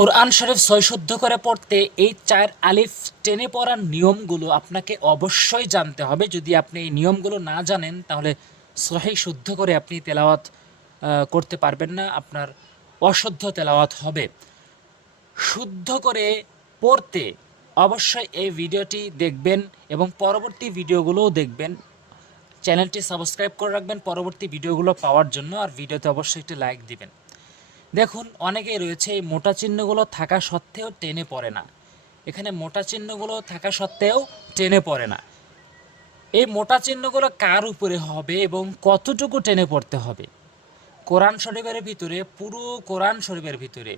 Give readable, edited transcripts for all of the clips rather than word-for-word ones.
কোরআন শরীফ সই শুদ্ধ করে পড়তে এই 4 আলিফ টেনে পড়ার নিয়মগুলো আপনাকে অবশ্যই জানতে হবে। যদি আপনি এই নিয়মগুলো না জানেন তাহলে সহিহ শুদ্ধ করে আপনি তেলাওয়াত করতে পারবেন না, আপনার অশুদ্ধ তেলাওয়াত হবে। শুদ্ধ করে পড়তে অবশ্যই এই ভিডিওটি দেখবেন এবং পরবর্তী ভিডিওগুলোও দেখবেন। চ্যানেলটি সাবস্ক্রাইব করে রাখবেন পরবর্তী ভিডিওগুলো পাওয়ার জন্য, আর ভিডিওতে অবশ্যই একটি লাইক দিবেন। দেখুন, অনেকেই রয়েছে এই মোটা চিহ্নগুলো থাকা সত্ত্বেও টেনে পড়ে না। এখানে মোটা চিহ্নগুলো থাকা সত্ত্বেও টেনে পড়ে না। এই মোটা চিহ্নগুলো কার উপরে হবে এবং কতটুকু টেনে পড়তে হবে? কোরআন শরীফের ভিতরে, পুরো কোরআন শরীফের ভিতরে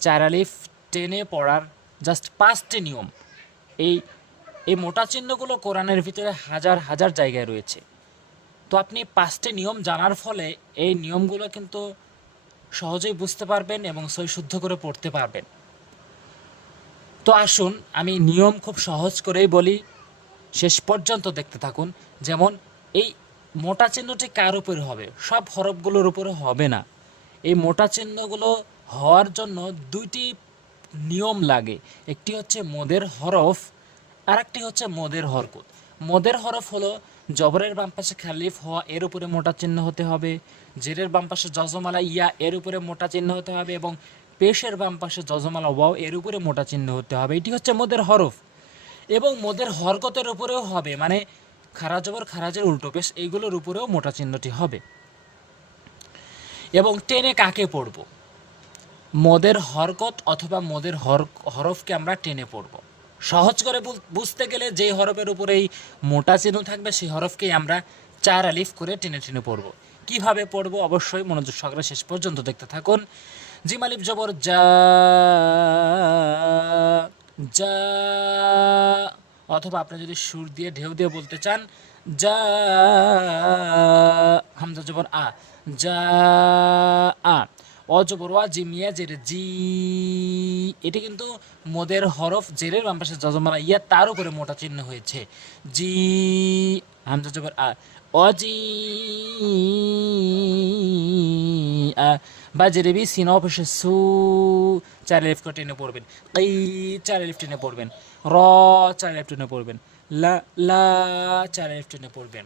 4 আলিফ টেনে পড়ার জাস্ট 5টি নিয়ম। এই মোটা চিহ্নগুলো কোরআনের ভিতরে হাজার হাজার জায়গায় রয়েছে। তো আপনি 5টি নিয়ম জানার ফলে এই নিয়মগুলো কিন্তু সহজেই বুঝতে পারবেন এবং সই শুদ্ধ করে পড়তে পারবেন। তো আসুন আমি নিয়ম খুব সহজ করেই বলি, শেষ পর্যন্ত দেখতে থাকুন। যেমন এই মোটা চিহ্নটি কার উপরে হবে? সব হরফগুলোর উপরে হবে না। এই মোটা চিহ্নগুলো হওয়ার জন্য 2টি নিয়ম লাগে। একটি হচ্ছে মদের হরফ, আর একটি হচ্ছে মদের হরকত। মদের হরফ হলো জবরের বাম পাশে খালিফ হওয়া, এর উপরে মোটা চিহ্ন হতে হবে। জেরের বাম পাশে জজমালা ইয়া, এর উপরে মোটা চিহ্ন হতে হবে। এবং পেশের বাম পাশে জজমালা ওয়াও, এর উপরে মোটা চিহ্ন হতে হবে। এটি হচ্ছে মদের হরফ। এবং মদের হরকতের উপরেও হবে, মানে খারা জবর খারাজের উল্টো পেশ, এইগুলোর উপরেও মোটা চিহ্নটি হবে। এবং টেনে কাকে পড়ব? মদের হরকত অথবা মদের হরফকে আমরা টেনে পড়ব। সহজ করে বুঝতে গেলে যেই হরফের উপরেই মোটা চিহ্ন থাকবে সেই হরফকেই আমরা 4 আলিফ করে টেনে টেনে পড়ব। কিভাবে পড়ব অবশ্যই মনোযোগ সহকারে শেষ পর্যন্ত দেখতে থাকুন। জিম আলিফ জবর যা, যা, অথবা আপনি যদি সুর দিয়ে ঢেউ দিয়ে বলতে চান যা, হামজা জবর আ, যা আ, অজবর ওয়া, জিমিয়া জের জি। এটি কিন্তু মদের হরফ, জেরের বাম পাশে জজমালা ইয়া, তার উপরে মোটা চিহ্ন হয়েছে জি। হামজা জবর আ, অজি আ, বা জেরে বি, সিনা অফিসে সু, 4 আলিফ করে টেনে পড়বেন। এই 4 আলিফ টেনে পড়বেন। র 4 আলিফ টেনে পড়বেন। লা লা 4 আলিফ টেনে পড়বেন।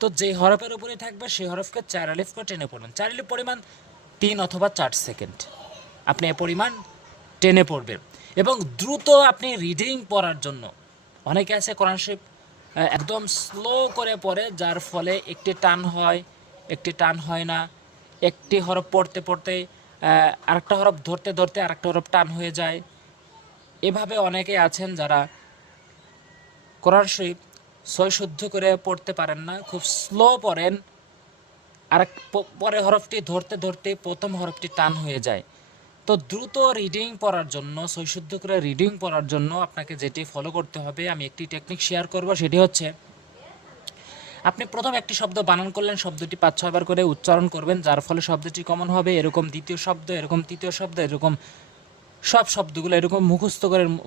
তো যে হরফের উপরে থাকবে সেই হরফকে 4 আলিফ করে টেনে পড়বেন। 4 আলিফ পরিমাণ 3 অথবা 4 সেকেন্ড আপনি এ পরিমাণ টেনে পড়বেন। এবং দ্রুত আপনি রিডিং পড়ার জন্য, অনেকে আছে কোরআন শরীফ একদম স্লো করে পড়ে, যার ফলে একটি টান হয়, একটি টান হয় না। একটি হরফ পড়তে পড়তে আরেকটা হরফ ধরতে ধরতে আরেকটা হরফ টান হয়ে যায়। এভাবে অনেকে আছেন যারা কোরআন শরীফ সই শুদ্ধ করে পড়তে পারেন না, খুব স্লো পড়েন, আর পরের হরফটি ধরতে ধরতে প্রথম হরফটি টান হয়ে যায়। তো দ্রুত রিডিং পড়ার জন্য, সই শুদ্ধ করে রিডিং পড়ার জন্য আপনাকে যেটি ফলো করতে হবে, আমি একটি টেকনিক শেয়ার করব। সেটি হচ্ছে, আপনি প্রথম একটি শব্দ বানান করলেন, শব্দটি 5-6 বার করে উচ্চারণ করবেন, যার ফলে শব্দটি কমন হবে। এরকম দ্বিতীয় শব্দ, এরকম তৃতীয় শব্দ, এরকম সব শব্দগুলো এরকম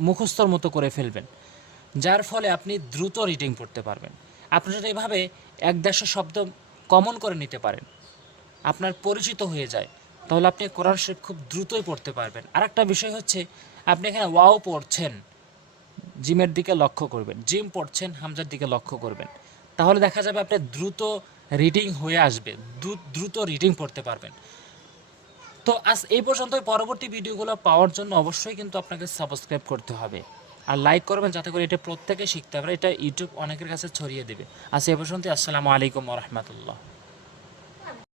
মুখস্থর মতো করে ফেলবেন, যার ফলে আপনি দ্রুত রিডিং পড়তে পারবেন। আপনি যদি এভাবে 1-150 শব্দ কমন করে নিতে পারেন, আপনার পরিচিত হয়ে যায়, তাহলে আপনি কোরআন শরীফ খুব দ্রুতই পড়তে পারবেন। আর একটা বিষয় হচ্ছে, আপনি এখানে ওয়াও পড়ছেন, জিমের দিকে লক্ষ্য করবেন, জিম পড়ছেন, হামজার দিকে লক্ষ্য করবেন, তাহলে দেখা যাবে আপনি দ্রুত রিডিং হয়ে আসবে, দ্রুত রিডিং পড়তে পারবেন। তো আজ এই পর্যন্তই। পরবর্তী ভিডিওগুলো পাওয়ার জন্য অবশ্যই কিন্তু আপনাকে সাবস্ক্রাইব করতে হবে আর লাইক করবেন, যাতে করে এটা প্রত্যেকে শিখতে পারে, এটা ইউটিউব অনেকের কাছে ছড়িয়ে দেবে। আজ এই পর্যন্তই। আসসালামু আলাইকুম ওয়া রাহমাতুল্লাহ।